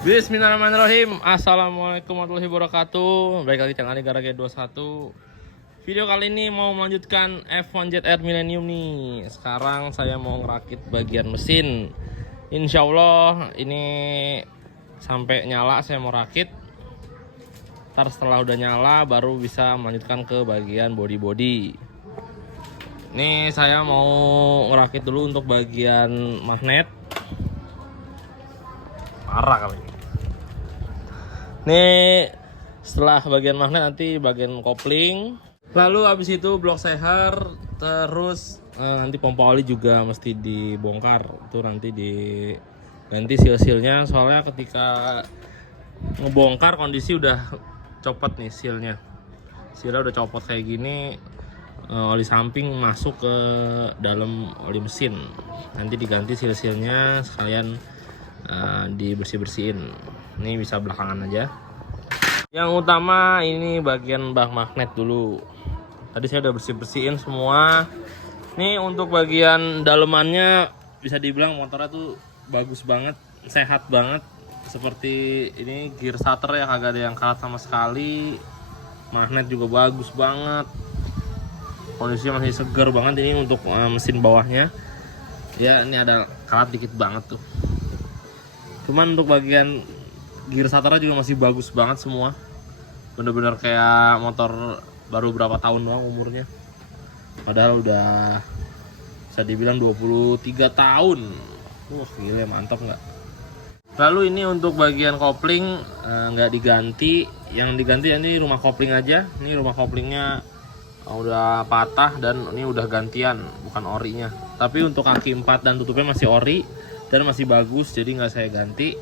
Bismillahirrahmanirrahim. Assalamualaikum warahmatullahi wabarakatuh. Baik lagi channel Negara G21. Video kali ini mau melanjutkan F1ZR Millennium nih. Sekarang saya mau ngerakit bagian mesin. Insya Allah ini sampai nyala saya mau rakit. Ntar setelah udah nyala baru bisa melanjutkan ke bagian body. Ini saya mau ngerakit dulu untuk bagian magnet. Parah kali. Nih setelah bagian magnet nanti bagian kopling, lalu habis itu blok seher, terus nanti pompa oli juga mesti dibongkar. Itu nanti diganti seal-sealnya, soalnya ketika ngebongkar kondisi udah copot nih sealnya udah copot kayak gini. Oli samping masuk ke dalam oli mesin, nanti diganti seal-sealnya sekalian dibersih-bersihin. Ini bisa belakangan aja. Yang utama ini bagian bak magnet dulu. Tadi saya udah bersih-bersihin semua. Nih untuk bagian dalemannya bisa dibilang motornya tuh bagus banget, sehat banget. Seperti ini gear starter ya, kagak ada yang karat sama sekali. Magnet juga bagus banget. Kondisinya masih segar banget ini untuk mesin bawahnya. Ya ini ada karat dikit banget tuh. Cuman untuk bagian gear starternya juga masih bagus banget semua. Bener-bener kayak motor baru berapa tahun doang umurnya. Padahal udah bisa dibilang 23 tahun. Wah gila, mantap nggak? Lalu ini untuk bagian kopling nggak diganti. Yang diganti ini rumah kopling aja. Ini rumah koplingnya udah patah dan ini udah gantian, bukan orinya. Tapi untuk kaki 4 dan tutupnya masih ori dan masih bagus, jadi nggak saya ganti.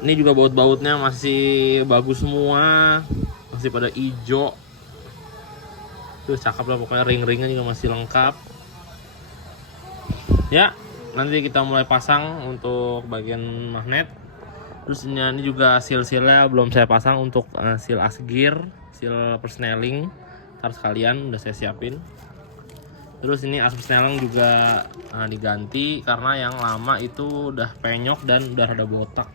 Ini juga baut-bautnya masih bagus semua, masih pada hijau. Tuh cakep lah pokoknya, ring-ringnya juga masih lengkap. Ya, nanti kita mulai pasang untuk bagian magnet. Terus ini juga seal-sealnya belum saya pasang untuk seal asgir, seal persneling. Ntar sekalian udah saya siapin. Terus ini as persneling juga diganti karena yang lama itu udah penyok dan udah ada botak.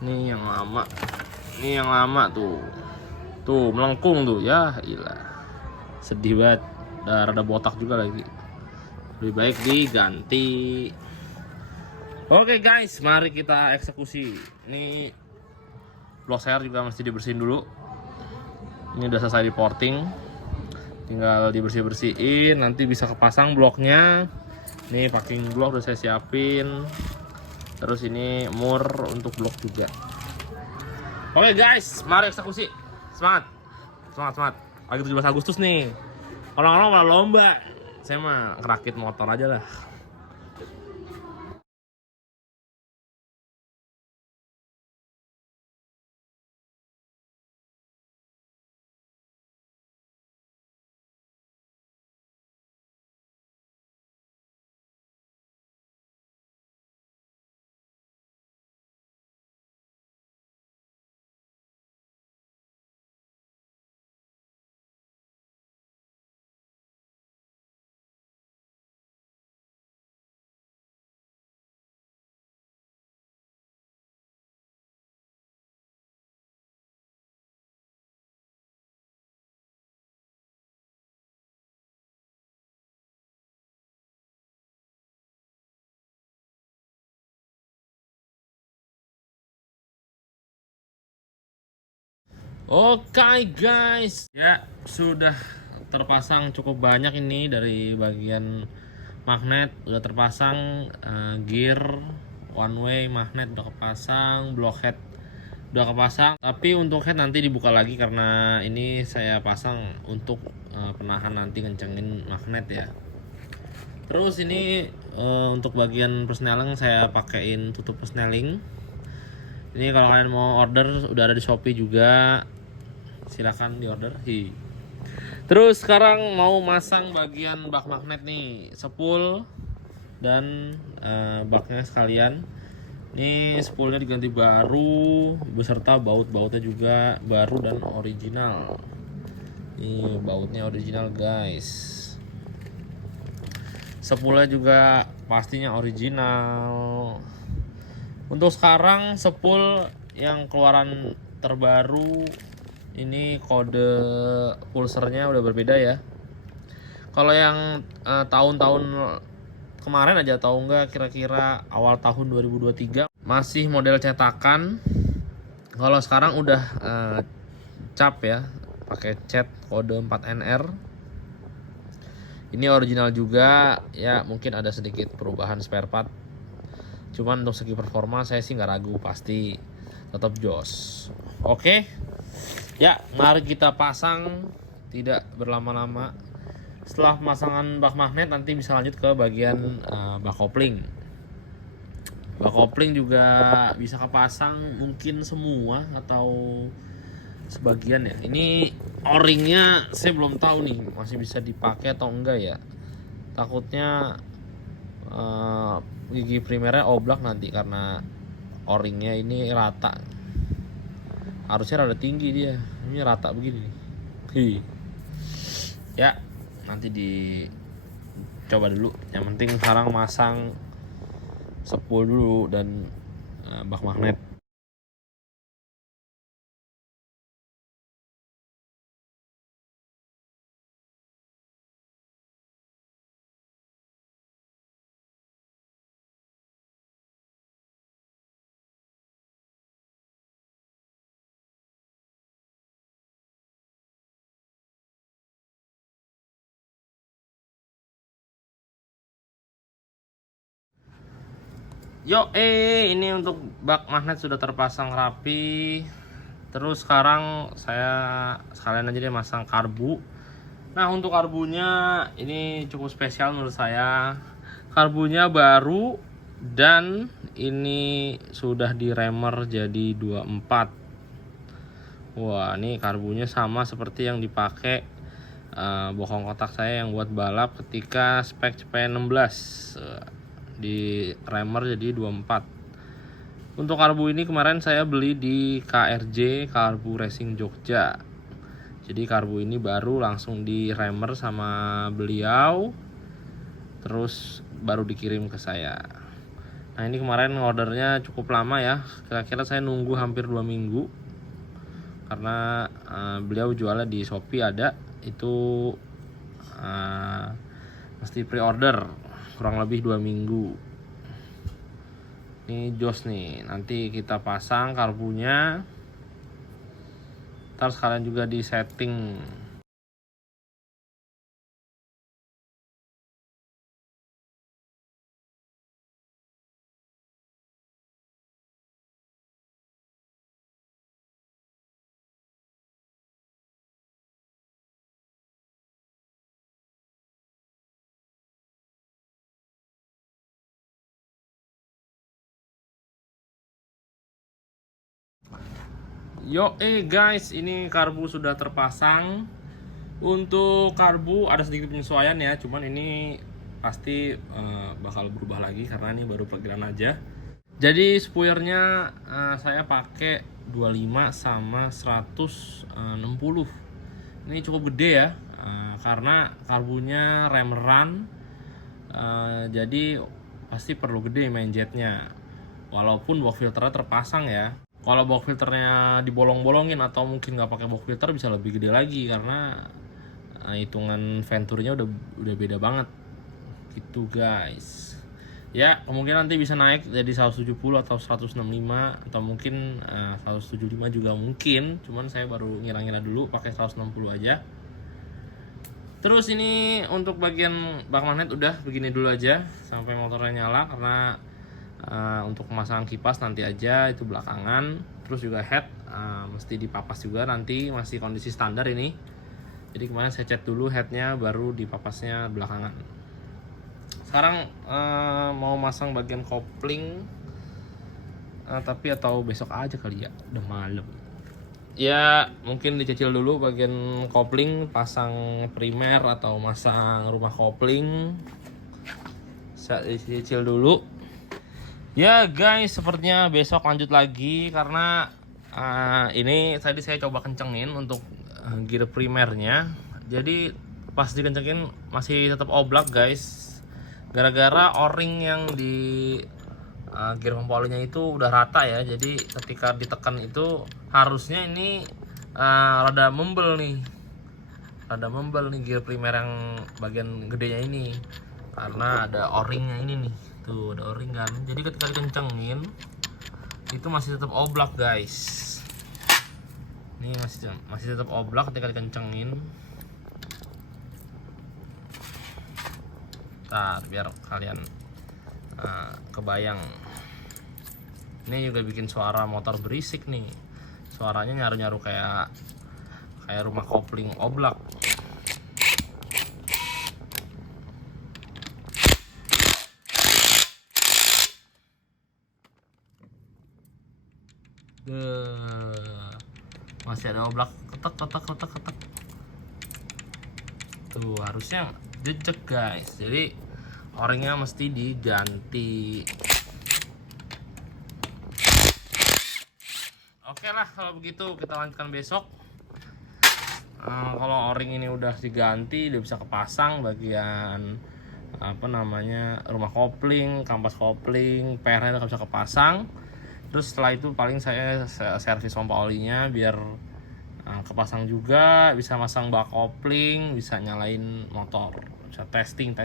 Ini yang lama. Ini yang lama tuh. Tuh melengkung tuh ya, ilah. Sedih banget. Udah ada botak juga lagi. Lebih baik diganti. Oke guys, mari kita eksekusi. Ini blok seher juga mesti dibersihin dulu. Ini udah selesai di porting. Tinggal dibersih-bersihin, nanti bisa kepasang bloknya. Nih packing blok udah saya siapin. Terus ini mur untuk blok juga. Oke guys, mari eksekusi. Semangat. Semangat. Lagi 17 Agustus nih. Orang-orang malah lomba. Saya mah ngerakit motor aja lah. Oke guys, ya sudah terpasang cukup banyak ini dari bagian magnet udah terpasang, gear one way magnet udah kepasang, block head udah kepasang. Tapi untuk head nanti dibuka lagi karena ini saya pasang untuk penahan nanti kencengin magnet ya. Terus ini untuk bagian persneling saya pakein tutup persneling. Ini kalau kalian mau order udah ada di Shopee juga, silakan di order. Terus sekarang mau masang bagian bak magnet nih, spool dan baknya sekalian. Ini spoolnya diganti baru beserta baut-bautnya juga baru dan original. Ini bautnya original guys. Spoolnya juga pastinya original. Untuk sekarang spool yang keluaran terbaru ini kode pulsernya udah berbeda ya. Kalau yang tahun-tahun kemarin aja, tahu nggak, kira-kira awal tahun 2023 masih model cetakan. Kalau sekarang udah cap ya, pakai cat kode 4NR. Ini original juga ya, mungkin ada sedikit perubahan spare part. Cuman untuk segi performa saya sih nggak ragu, pasti tetap jos. Oke, ya mari kita pasang, tidak berlama-lama. Setelah pemasangan bak magnet nanti bisa lanjut ke bagian bak kopling. Bak kopling juga bisa kepasang mungkin semua atau sebagian ya. Ini o-ringnya saya belum tahu nih masih bisa dipakai atau enggak ya. Takutnya gigi primernya oblak nanti karena o-ringnya ini rata. Harusnya rada tinggi dia, ini rata begini nih. Ya nanti dicoba dulu. Yang penting sekarang masang spool dulu dan bak magnet. Ini untuk bak magnet sudah terpasang rapi. Terus sekarang saya sekalian aja deh masang karbu. Nah untuk karbunya ini cukup spesial menurut saya. Karbunya baru dan ini sudah di remer jadi 24. Wah, ini karbunya sama seperti yang dipakai bokong kotak saya yang buat balap ketika spek CP16. Di remer jadi 24. Untuk karbu ini kemarin saya beli di KRJ, Karbu Racing Jogja. Jadi karbu ini baru langsung di remer sama beliau, terus baru dikirim ke saya. Nah ini kemarin ordernya cukup lama ya, kira-kira saya nunggu hampir 2 minggu karena beliau jualnya di Shopee ada, itu mesti pre-order kurang lebih 2 minggu. Ini jos nih, nanti kita pasang karbunya, ntar sekalian juga di setting. Guys, ini karbu sudah terpasang. Untuk karbu ada sedikit penyesuaian ya, cuman ini pasti bakal berubah lagi karena ini baru perkiraan aja. Jadi spoilernya saya pakai 25 sama 160. Ini cukup gede ya, karena karbunya remeran, jadi pasti perlu gede main jetnya. Walaupun box filternya terpasang ya. Kalau box filternya dibolong-bolongin atau mungkin nggak pakai box filter bisa lebih gede lagi karena hitungan venturnya udah beda banget gitu guys. Ya kemungkinan nanti bisa naik jadi 170 atau 165 atau mungkin 175 juga mungkin. Cuman saya baru ngira-ngira dulu pakai 160 aja. Terus ini untuk bagian bak magnet udah begini dulu aja sampai motornya nyala, karena untuk pemasangan kipas nanti aja itu belakangan. Terus juga head mesti dipapas juga nanti, masih kondisi standar ini. Jadi kemarin saya cat dulu headnya, baru dipapasnya belakangan. Sekarang mau masang bagian kopling, tapi atau besok aja kali ya, udah malam. Ya mungkin dicicil dulu bagian kopling, pasang primer atau masang rumah kopling, saya dicicil dulu. Ya guys, sepertinya besok lanjut lagi karena ini tadi saya coba kencengin untuk gear primernya. Jadi pas dikencengin masih tetap oblak guys. Gara-gara o-ring yang di gear pompa olinya itu udah rata ya. Jadi ketika ditekan itu harusnya ini rada membel nih. Rada membel nih gear primer yang bagian gedenya ini. Karena ada o-ringnya ini nih. Tuh ada o-ring kan. Jadi ketika dikencengin itu masih tetap oblak guys. Ini masih tetap oblak ketika dikencengin. Ntar biar kalian kebayang. Ini juga bikin suara motor berisik nih. Suaranya nyaru-nyaru kayak rumah kopling oblak. Masih ada oblak ketek. Tuh harusnya jejak guys. Jadi o-ringnya mesti diganti. Oke lah kalau begitu kita lanjutkan besok. Kalau o-ring ini udah diganti, udah bisa kepasang bagian rumah kopling, kampas kopling, PR-nya udah bisa kepasang. Terus setelah itu paling saya servis pompa olinya biar kepasang juga, bisa masang bak kopling, bisa nyalain motor, bisa testing.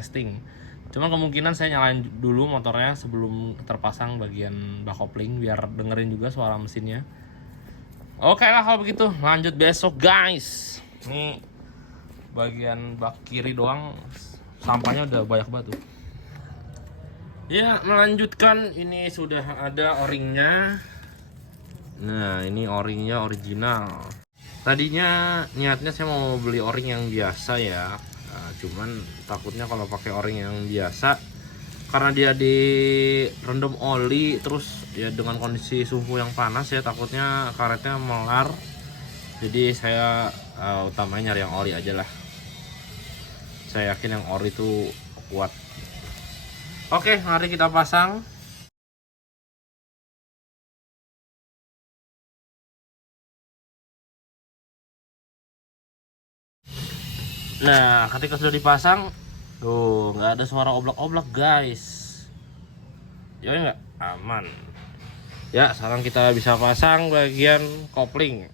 Cuman kemungkinan saya nyalain dulu motornya sebelum terpasang bagian bak kopling biar dengerin juga suara mesinnya. Oke lah kalau begitu, lanjut besok guys. Ini bagian bak kiri doang sampahnya udah banyak banget tuh. Ya, melanjutkan, ini sudah ada o-ringnya. Nah, ini o-ringnya original. Tadinya niatnya saya mau beli o-ring yang biasa ya. Cuman takutnya kalau pakai o-ring yang biasa, karena dia direndam oli terus ya dengan kondisi suhu yang panas ya, takutnya karetnya melar. Jadi saya utamanya nyari yang ori aja lah. Saya yakin yang ori itu kuat. Oke, mari kita pasang. Nah, ketika sudah dipasang, tuh nggak ada suara oblak-oblak guys. Ya nggak aman. Ya, sekarang kita bisa pasang bagian kopling.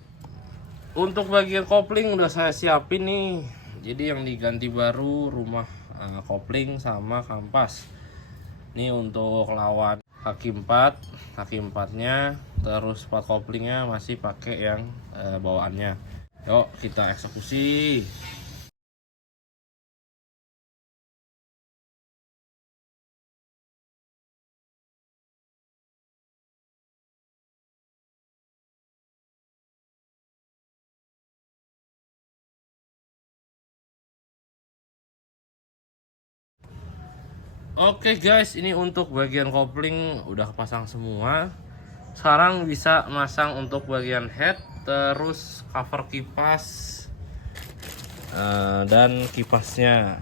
Untuk bagian kopling udah saya siapin nih. Jadi yang diganti baru rumah kopling sama kampas. Ini untuk lawan kaki 4-nya, terus part koplingnya masih pakai yang bawaannya. Yuk kita eksekusi. Oke guys, ini untuk bagian kopling udah kepasang semua. Sekarang bisa masang untuk bagian head, terus cover kipas dan kipasnya.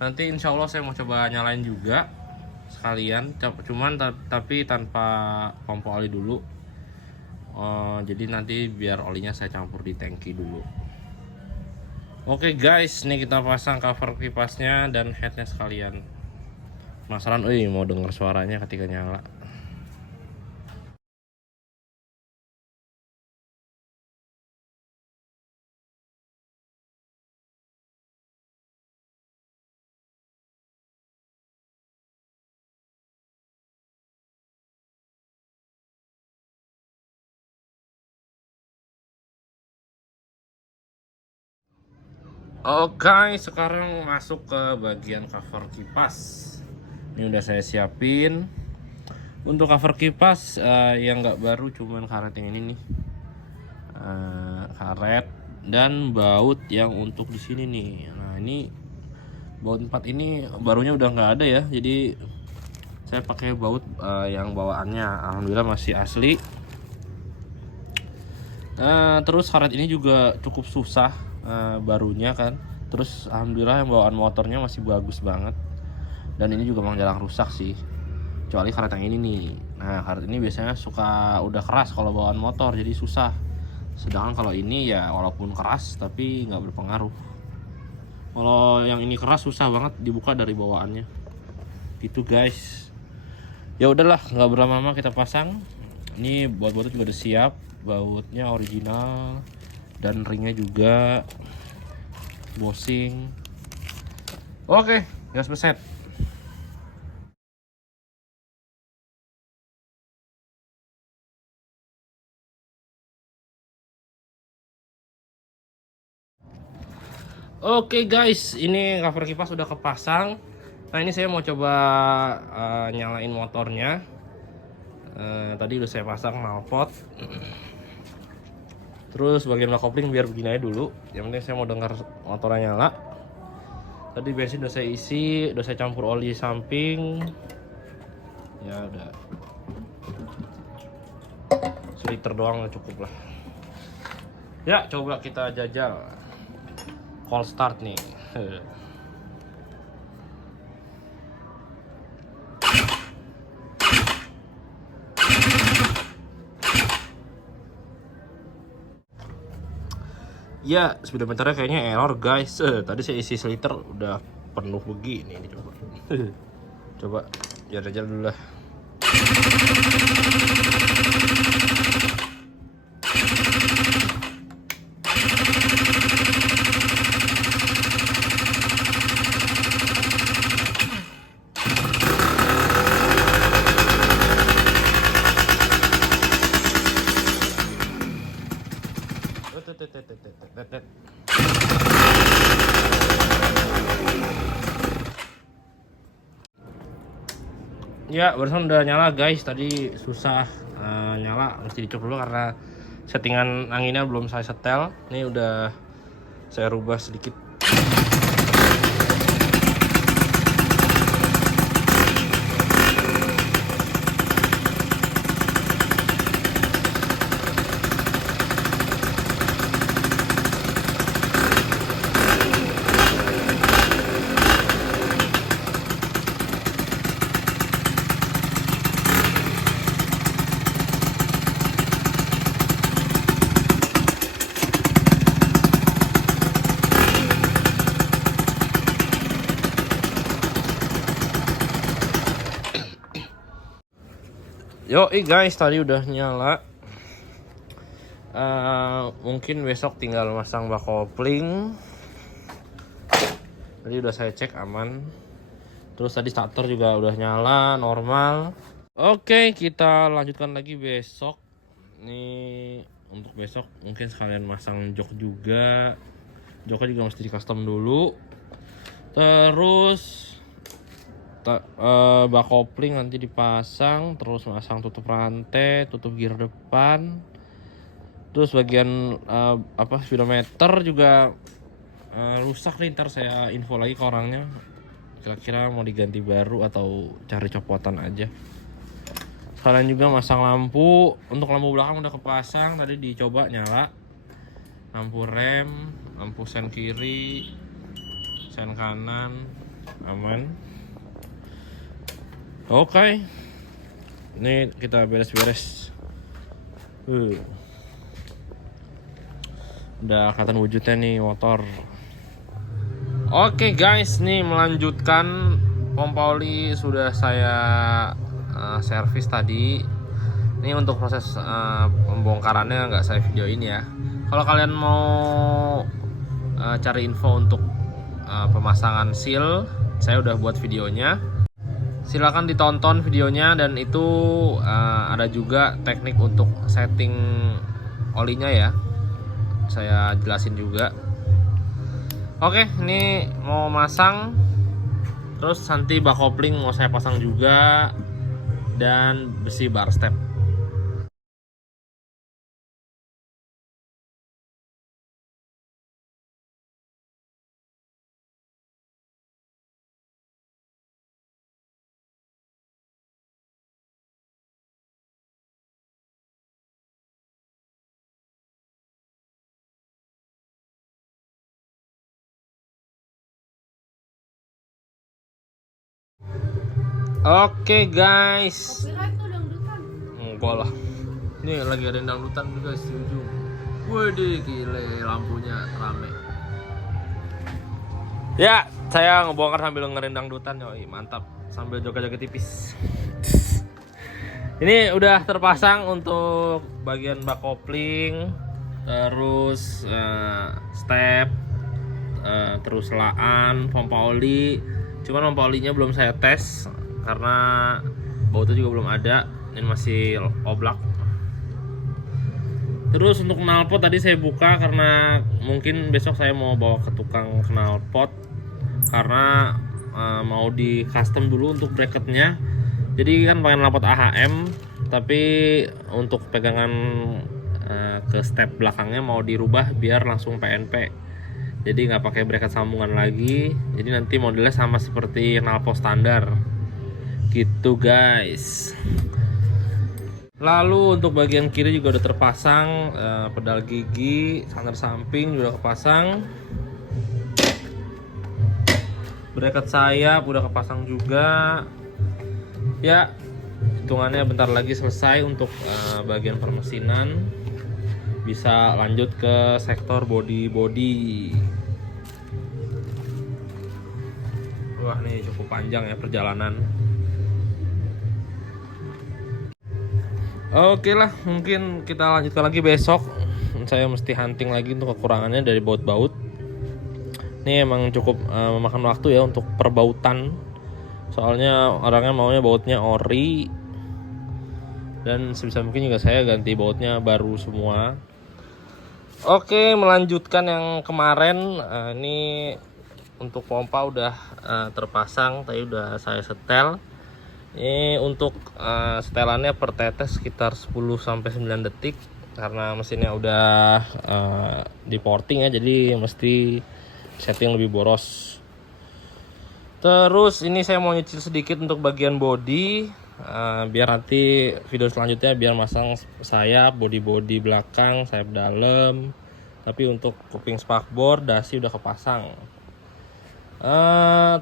Nanti insya Allah saya mau coba nyalain juga sekalian, cuman tapi tanpa pompa oli dulu. Jadi nanti biar olinya saya campur di tangki dulu. Oke guys, ini kita pasang cover kipasnya dan headnya sekalian. Penasaran, mau denger suaranya ketika nyala. Oke, sekarang masuk ke bagian cover kipas. Ini udah saya siapin. Untuk cover kipas yang nggak baru cuman karet yang ini nih, karet dan baut yang untuk di sini nih. Nah ini baut 4 ini barunya udah nggak ada ya, jadi saya pakai baut yang bawaannya. Alhamdulillah masih asli. Terus karet ini juga cukup susah barunya kan. Terus alhamdulillah yang bawaan motornya masih bagus banget. Dan ini juga memang jarang rusak sih, kecuali karet yang ini nih. Nah karet ini biasanya suka udah keras kalau bawaan motor, jadi susah. Sedangkan kalau ini ya walaupun keras tapi nggak berpengaruh. Kalau yang ini keras susah banget dibuka dari bawaannya gitu guys. Ya udahlah, nggak berlama-lama kita pasang. Ini baut-bautnya juga udah siap, bautnya original dan ringnya juga Bossing. Oke, gas meset. Oke guys, ini cover kipas sudah kepasang. Nah ini saya mau coba nyalain motornya. Tadi udah saya pasang knalpot. Terus bagian belakang kopling biar begini aja dulu. Yang penting saya mau dengar motornya nyala. Tadi bensin udah saya isi, udah saya campur oli samping. Ya udah. Seliter doang cukup lah. Ya coba kita jajal. Call start nih. Ya, speedometernya kayaknya error guys. Tadi saya isi seliter udah penuh begini ini coba. Coba jajal dulu lah. Ya, barusan udah nyala guys. Tadi susah nyala, mesti dicoba dulu karena settingan anginnya belum saya setel. Ini udah saya rubah sedikit. Yo guys, tadi udah nyala. Mungkin besok tinggal masang bak kopling. Tadi udah saya cek aman. Terus tadi starter juga udah nyala normal. Oke, kita lanjutkan lagi besok. Nih untuk besok mungkin sekalian masang jok juga. Joknya juga mesti di custom dulu. Terus bak kopling nanti dipasang, terus masang tutup rantai, tutup gear depan. Terus bagian speedometer juga rusak nih, ntar saya info lagi ke orangnya. Kira-kira mau diganti baru atau cari copotan aja. Sekalian juga masang lampu. Untuk lampu belakang udah kepasang, tadi dicoba nyala. Lampu rem, lampu sen kiri, sen kanan, aman. Oke, ini kita beres-beres. Udah kelihatan wujudnya nih motor. Oke guys, nih melanjutkan pompa oli sudah saya servis tadi. Ini untuk proses pembongkarannya nggak saya videoin ya. Kalau kalian mau cari info untuk pemasangan seal, saya udah buat videonya. Silahkan ditonton videonya, dan itu ada juga teknik untuk setting olinya ya, saya jelasin juga. Oke, ini mau masang. Terus nanti bak kopling mau saya pasang juga, dan besi bar step. Oke guys. Enggak lah. Ini lagi ada dangdutan juga di ujung. Waduh, gile, lampunya rame. Ya, saya ngebongkar sambil dengerin dangdutan, yoi, mantap. Sambil joget-joget tipis. Ini udah terpasang untuk bagian bak kopling, terus step, terus selaan, pompa oli. Cuman pompa olinya belum saya tes karena bautnya juga belum ada, ini masih oblak. Terus untuk knalpot tadi saya buka karena mungkin besok saya mau bawa ke tukang knalpot karena mau di custom dulu untuk bracketnya. Jadi kan pakai knalpot AHM, tapi untuk pegangan ke step belakangnya mau dirubah biar langsung PNP. Jadi nggak pakai bracket sambungan lagi. Jadi nanti modelnya sama seperti knalpot standar. Gitu guys. Lalu untuk bagian kiri juga udah terpasang pedal gigi, sander samping juga kepasang. Bracket sayap udah kepasang juga. Ya, hitungannya bentar lagi selesai untuk bagian permesinan. Bisa lanjut ke sektor body. Wah, ini cukup panjang ya perjalanan. Oke lah, mungkin kita lanjutkan lagi besok. Saya mesti hunting lagi untuk kekurangannya dari baut-baut. Ini emang cukup memakan waktu ya untuk perbautan. Soalnya orangnya maunya bautnya ori. Dan sebisa mungkin juga saya ganti bautnya baru semua. Oke, melanjutkan yang kemarin. Ini untuk pompa udah terpasang, tadi udah saya setel. Ini untuk setelannya per tetes sekitar 10-9 detik karena mesinnya udah di porting ya, jadi mesti setting lebih boros. Terus ini saya mau nyicil sedikit untuk bagian body, biar nanti video selanjutnya biar masang sayap, body belakang, sayap dalam. Tapi untuk kuping spakbor, dasi udah kepasang.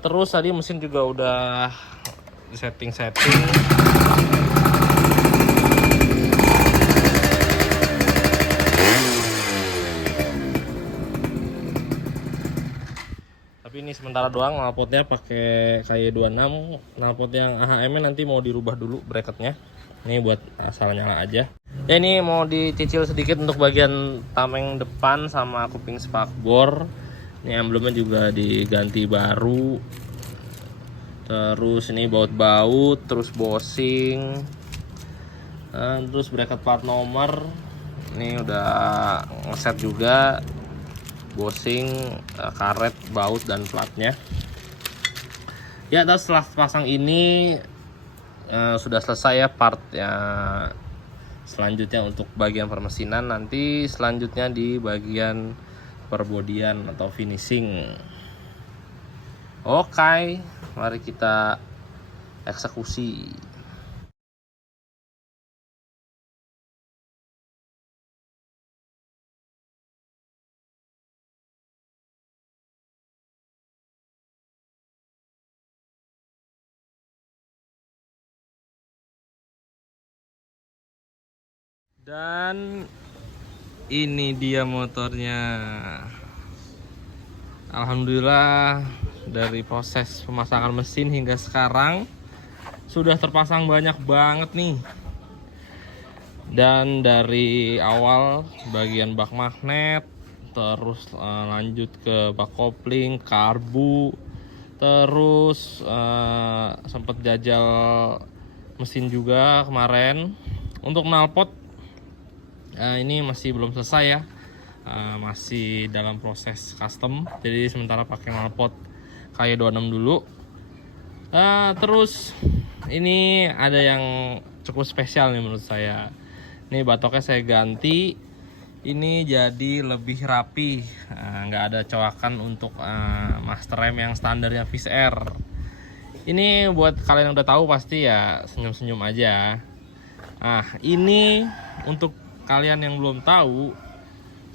Terus tadi mesin juga udah setting. Tapi ini sementara doang, knalpotnya pakai KY26. Knalpot yang AHM nanti mau dirubah dulu bracketnya. Ini buat asal nyala aja. Ya, ini mau dicicil sedikit untuk bagian tameng depan sama kuping spakbor. Ini emblemnya juga diganti baru. Terus ini baut-baut, terus bosing, terus bracket plat nomor. Ini udah ngeset juga bosing, karet, baut dan platnya. Ya, dan setelah pasang ini sudah selesai ya part ya. Selanjutnya untuk bagian permesinan, nanti selanjutnya di bagian perbodian atau finishing. Oke, mari kita eksekusi. Dan ini dia motornya. Alhamdulillah, dari proses pemasangan mesin hingga sekarang sudah terpasang banyak banget nih. Dan dari awal bagian bak magnet, terus lanjut ke bak kopling, karbu, terus sempat jajal mesin juga kemarin. Untuk knalpot ini masih belum selesai ya. Masih dalam proses custom, jadi sementara pakai knalpot KY26 dulu. Terus ini ada yang cukup spesial nih menurut saya. Ini batoknya saya ganti, ini jadi lebih rapi, nggak ada coakan untuk master rem yang standarnya Fish Air. Ini buat kalian yang udah tahu pasti ya senyum-senyum aja. Ini untuk kalian yang belum tahu,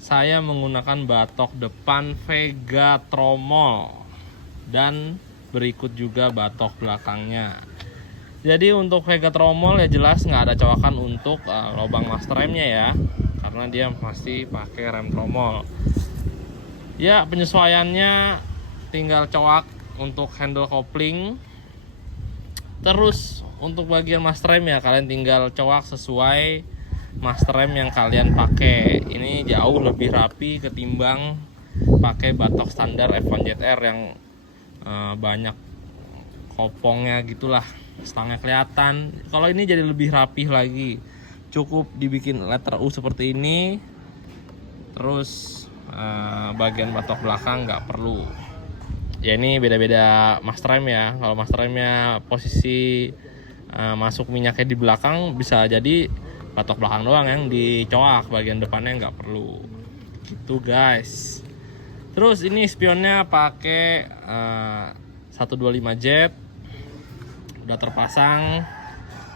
saya menggunakan batok depan Vega Tromol dan berikut juga batok belakangnya. Jadi untuk Vega Tromol ya jelas nggak ada coakan untuk lubang master remnya ya, karena dia pasti pakai rem tromol. Ya, penyesuaiannya tinggal coak untuk handle kopling, Terus untuk bagian master rem ya, kalian tinggal coak sesuai master rem yang kalian pakai. Ini jauh lebih rapi ketimbang pakai batok standar F1 ZR yang banyak kopongnya gitulah, stangnya kelihatan. Kalau ini jadi lebih rapih lagi, cukup dibikin letter U seperti ini. Terus bagian batok belakang nggak perlu. Ya ini beda-beda master rem ya. Kalau master remnya posisi masuk minyaknya di belakang, bisa jadi batok belakang doang yang dicoak, bagian depannya nggak perlu. Gitu guys. Terus ini spionnya pakai 125 jet, udah terpasang.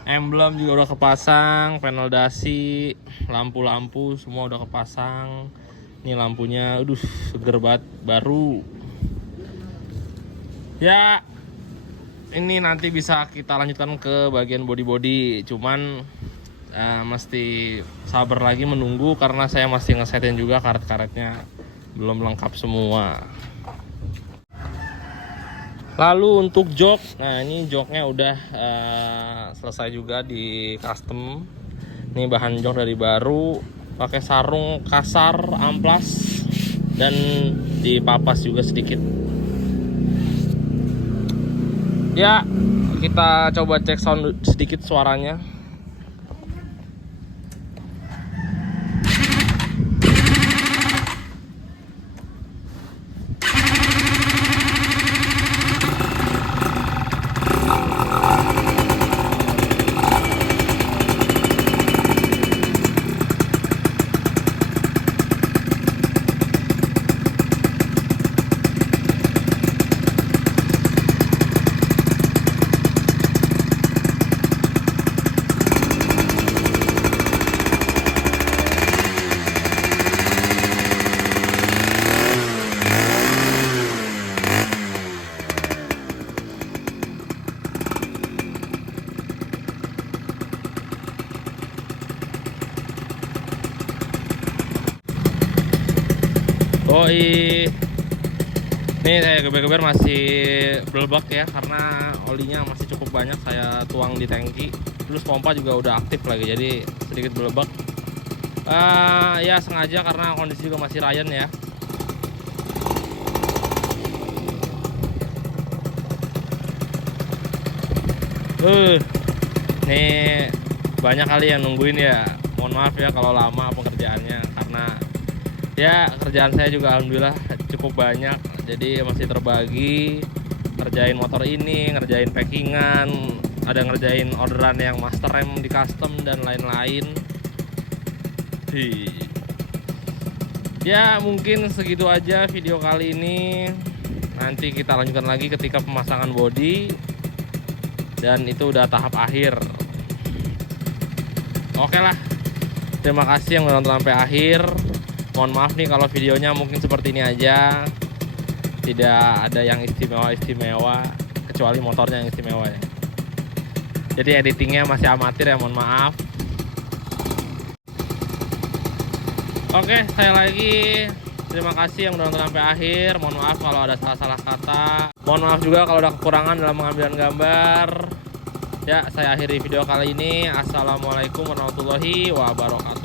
Emblem juga udah kepasang, panel dasi, lampu-lampu semua udah kepasang. Ini lampunya, aduh seger banget, baru. Ya, ini nanti bisa kita lanjutkan ke bagian body-body. Cuman mesti sabar lagi menunggu karena saya masih ngesetin juga karet-karetnya, belum lengkap semua. Lalu untuk jok, nah ini joknya udah selesai juga di custom. Ini bahan jok dari baru, pakai sarung kasar amplas dan dipapas juga sedikit. Ya, kita coba cek sound sedikit suaranya. Oh ini saya geber-geber masih belebak ya, karena olinya masih cukup banyak saya tuang di tangki. Terus pompa juga udah aktif lagi, jadi sedikit belebak. Ya sengaja karena kondisi juga masih Ryan ya. Nih banyak kali yang nungguin ya. Mohon maaf ya kalau lama pengerjaannya, karena ya kerjaan saya juga alhamdulillah cukup banyak, jadi masih terbagi ngerjain motor ini, ngerjain packingan, ada ngerjain orderan yang master rem di custom dan lain-lain. Ya mungkin segitu aja video kali ini. Nanti kita lanjutkan lagi ketika pemasangan body, dan itu udah tahap akhir. Oke lah, terima kasih yang nonton sampai akhir. Mohon maaf nih kalau videonya mungkin seperti ini aja, tidak ada yang istimewa-istimewa, kecuali motornya yang istimewa ya. Jadi editingnya masih amatir ya, mohon maaf. Oke, saya lagi terima kasih yang udah nonton sampai akhir. Mohon maaf kalau ada salah-salah kata. Mohon maaf juga kalau ada kekurangan dalam pengambilan gambar. Ya, saya akhiri video kali ini. Assalamualaikum warahmatullahi wabarakatuh.